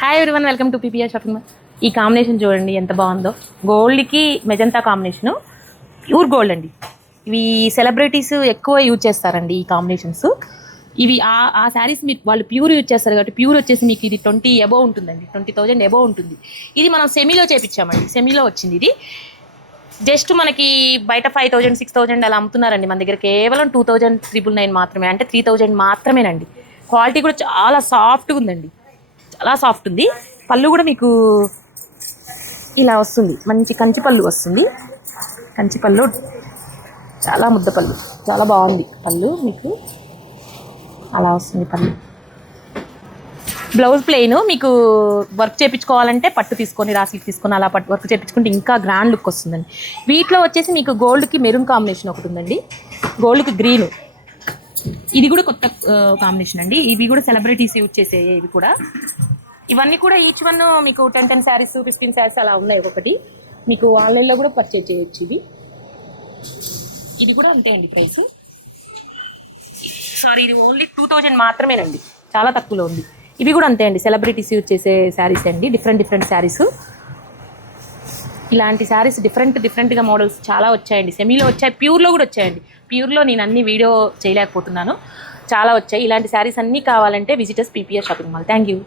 Hi everyone, welcome to PPR shopping mall. ఈ combination చూడండి ఎంత బాగుందో. గోల్డ్కి మెజంతా కాంబినేషను, ప్యూర్ గోల్డ్ అండి. ఇవి సెలబ్రిటీస్ ఎక్కువ యూజ్ చేస్తారండి ఈ కాంబినేషన్స్. ఇవి ఆ శారీస్ మీకు వాళ్ళు ప్యూర్ యూజ్ చేస్తారు కాబట్టి ప్యూర్ వచ్చేసి మీకు ఇది 20 అబోవ్ ఉంటుందండి. 20,000 అబోవ్ ఉంటుంది. ఇది మనం సెమీలో చేపించామండి. సెమీలో వచ్చింది ఇది. జస్ట్ మనకి బయట 5,000 6,000 అలా అమ్ముతున్నారండి. మన దగ్గర కేవలం 2,999 మాత్రమే, అంటే 3,000 మాత్రమేనండి. క్వాలిటీ కూడా చాలా సాఫ్ట్గా ఉందండి, చాలా సాఫ్ట్ ఉంది. పళ్ళు కూడా మీకు ఇలా వస్తుంది, మంచి కంచి పళ్ళు వస్తుంది. కంచి పళ్ళు చాలా ముద్ద పళ్ళు, చాలా బాగుంది పళ్ళు. మీకు అలా వస్తుంది పళ్ళు. Blouse plain. మీకు వర్క్ చేయించుకోవాలంటే పట్టు తీసుకొని రాసి తీసుకొని అలా పట్టు వర్క్ చేయించుకుంటే ఇంకా గ్రాండ్ లుక్ వస్తుందండి. వీటిలో వచ్చేసి మీకు గోల్డ్కి మెరూన్ కాంబినేషన్ ఒకటి ఉందండి, గోల్డ్కి గ్రీన్. ఇది కూడా కొత్త కాంబినేషన్ అండి. ఇవి కూడా సెలబ్రిటీస్ యూజ్ చేసే ఇవి కూడా. ఇవన్నీ కూడా ఈచ్ వన్ మీకు 10 శారీస్ 15 శారీస్ అలా ఉన్నాయి ఒక్కొక్కటి. మీకు ఆన్లైన్లో కూడా పర్చేజ్ చేయొచ్చు. ఇది కూడా అంతే అండి ప్రైస్. సారీ, ఇది ఓన్లీ 2,000 మాత్రమేనండి, చాలా తక్కువలో ఉంది. ఇవి కూడా అంతే అండి, సెలబ్రిటీస్ యూజ్ చేసే శారీస్ అండి. డిఫరెంట్ శారీస్. ఇలాంటి శారీస్ డిఫరెంట్గా మోడల్స్ చాలా వచ్చాయండి. సెమీలో వచ్చాయి, ప్యూర్లో కూడా వచ్చాయండి. ప్యూర్లో నేను అన్ని వీడియో చేయలేకపోతున్నాను, చాలా వచ్చాయి. ఇలాంటి శారీస్ అన్నీ కావాలంటే visitors PPR shopping mall. Thank you.